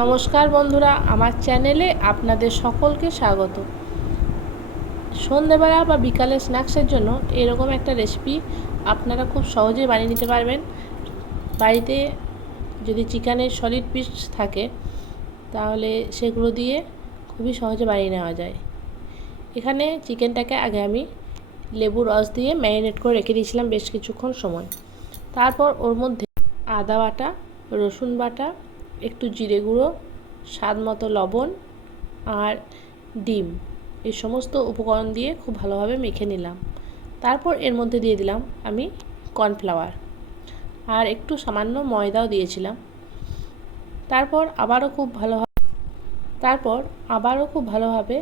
নমস্কার বন্ধুরা, আমার চ্যানেলে আপনাদের সকলকে স্বাগত। সন্ধেবেলা বা বিকালে স্ন্যাক্সের জন্য এরকম একটা রেসিপি আপনারা খুব সহজেই বানিয়ে নিতে পারবেন। বাড়িতে যদি চিকেনের সলিড পিস থাকে তাহলে সেগুলো দিয়ে খুবই সহজে বানিয়ে নেওয়া যায়। এখানে চিকেনটাকে আগে আমি লেবু রস দিয়ে ম্যারিনেট করে রেখে দিয়েছিলাম বেশ কিছুক্ষণ সময়। তারপর ওর মধ্যে আদা বাটা, রসুন বাটা, একটু জিরে গুঁড়ো, স্বাদ মতো লবণ আর ডিম, এই সমস্ত উপকরণ দিয়ে খুব ভালোভাবে মেখে নিলাম। তারপর এর মধ্যে দিয়ে দিলাম আমি কর্নফ্লাওয়ার আর একটু সামান্য ময়দাও দিয়েছিলাম। তারপর আবারও খুব ভালোভাবে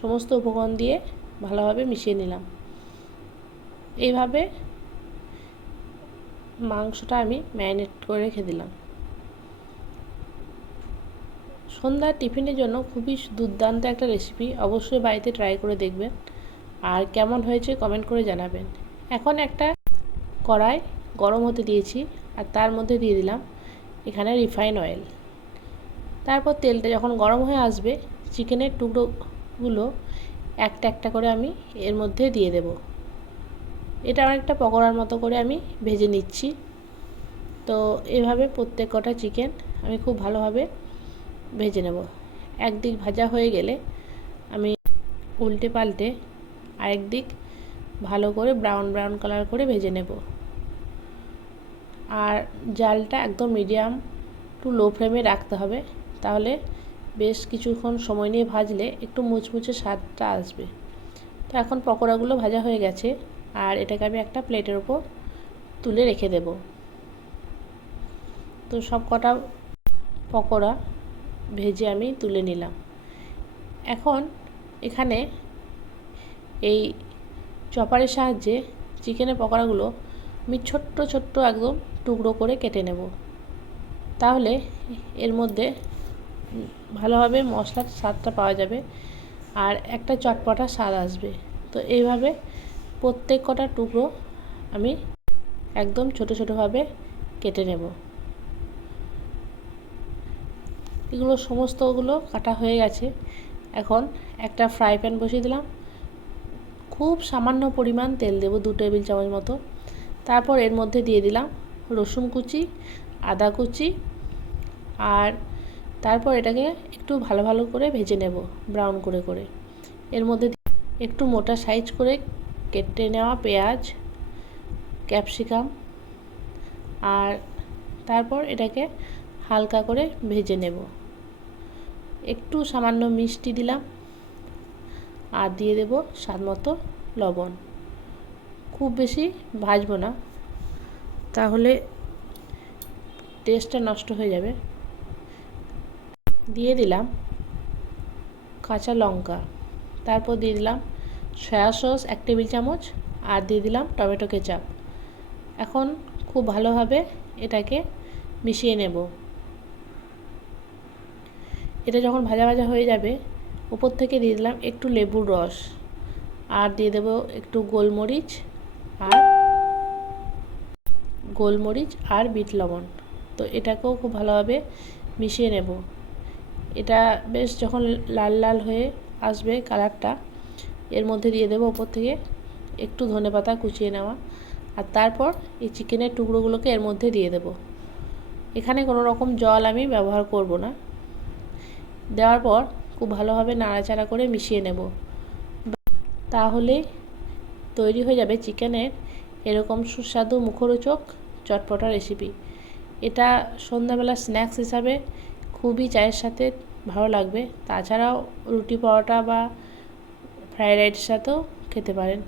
সমস্ত উপকরণ দিয়ে ভালোভাবে মিশিয়ে নিলাম। এইভাবে মাংসটা আমি ম্যারিনেট করে রেখে দিলাম। সন্ধ্যার টিফিনের জন্য খুবই দুর্দান্ত একটা রেসিপি, অবশ্যই বাড়িতে ট্রাই করে দেখবেন আর কেমন হয়েছে কমেন্ট করে জানাবেন। এখন একটা কড়াই গরম হতে দিয়েছি আর তার মধ্যে দিয়ে দিলাম এখানে রিফাইন অয়েল। তারপর তেলটা যখন গরম হয়ে আসবে চিকেনের টুকরোগুলো একটা একটা করে আমি এর মধ্যে দিয়ে দেব। এটা অনেকটা পকোড়ার মতো করে আমি ভেজে নিচ্ছি। তো এভাবে প্রত্যেক কটা চিকেন আমি খুব ভালোভাবে ভেজে নেব। একদিক ভাজা হয়ে গেলে আমি উল্টে পাল্টে আরেক দিক ভালো করে ব্রাউন ব্রাউন কালার করে ভেজে নেব। আর জালটা একদম মিডিয়াম টু লো ফ্লেমে রাখতে হবে, তাহলে বেশ কিছুক্ষণ সময় নিয়ে ভাজলে একটু মুচমুচে স্বাদটা আসবে। তো এখন পকোড়াগুলো ভাজা হয়ে গেছে আর এটাকে আমি একটা প্লেটের ওপর তুলে রেখে দেব। তো সব কটা পকোড়া ভেজে আমি তুলে নিলাম। এখন এখানে এই চপারের সাহায্যে চিকেনের পকোড়াগুলো আমি ছোট্ট ছোট্ট একদম টুকরো করে কেটে নেব। তাহলে এর মধ্যে ভালোভাবে মশলার স্বাদটা পাওয়া যাবে আর একটা চটপটা স্বাদ আসবে। তো এইভাবে প্রত্যেক কটা টুকরো আমি একদম ছোট ছোটোভাবে কেটে নেব। এগুলো সমস্তগুলো কাটা হয়ে গেছে। এখন একটা ফ্রাই প্যান বসিয়ে দিলাম। খুব সামান্য পরিমাণ তেল দেব, 2 টেবিল চামচ মতো। তারপর এর মধ্যে দিয়ে দিলাম রসুন কুচি, আদা কুচি আর তারপর এটাকে একটু ভালো ভালো করে ভেজে নেব ব্রাউন করে করে। এর মধ্যে একটু মোটা সাইজ করে কেটে নেওয়া পেঁয়াজ, ক্যাপসিকাম আর তারপর এটাকে হালকা করে ভেজে নেব। একটু সামান্য মিষ্টি দিলাম আর দিয়ে দেব স্বাদ মতো লবণ। খুব বেশি ভাজবো না, তাহলে টেস্টটা নষ্ট হয়ে যাবে। দিয়ে দিলাম কাঁচা লঙ্কা, তারপর দিয়ে দিলাম সয়া সস 1 টেবিল চামচ আর দিয়ে দিলাম টমেটো কেচাপ। এখন খুব ভালোভাবে এটাকে মিশিয়ে নেব। এটা যখন ভাজা ভাজা হয়ে যাবে উপর থেকে দিয়ে দিলাম একটু লেবুর রস আর দিয়ে দেব একটু গোলমরিচ আর বিট লবণ। তো এটাকেও খুব ভালোভাবে মিশিয়ে নেব। এটা বেশ যখন লাল লাল হয়ে আসবে কালারটা, এর মধ্যে দিয়ে দেব উপর থেকে একটু ধনেপাতা কুচিয়ে নেওয়া আর তারপর এই চিকেনের টুকরোগুলোকে এর মধ্যে দিয়ে দেব। এখানে কোনো রকম জল আমি ব্যবহার করব না। দেওয়ার পর খুব ভালোভাবে নাড়াচাড়া করে মিশিয়ে নেব। তাহলে তৈরি হয়ে যাবে চিকেনের এরকম সুস্বাদু মুখরোচক চটপটা রেসিপি। এটা সন্ধ্যাবেলা স্ন্যাক্স হিসাবে খুবই চায়ের সাথে ভালো লাগবে। তাছাড়াও রুটি, পরোটা বা ফ্রাইড রাইসের সাথেও খেতে পারেন।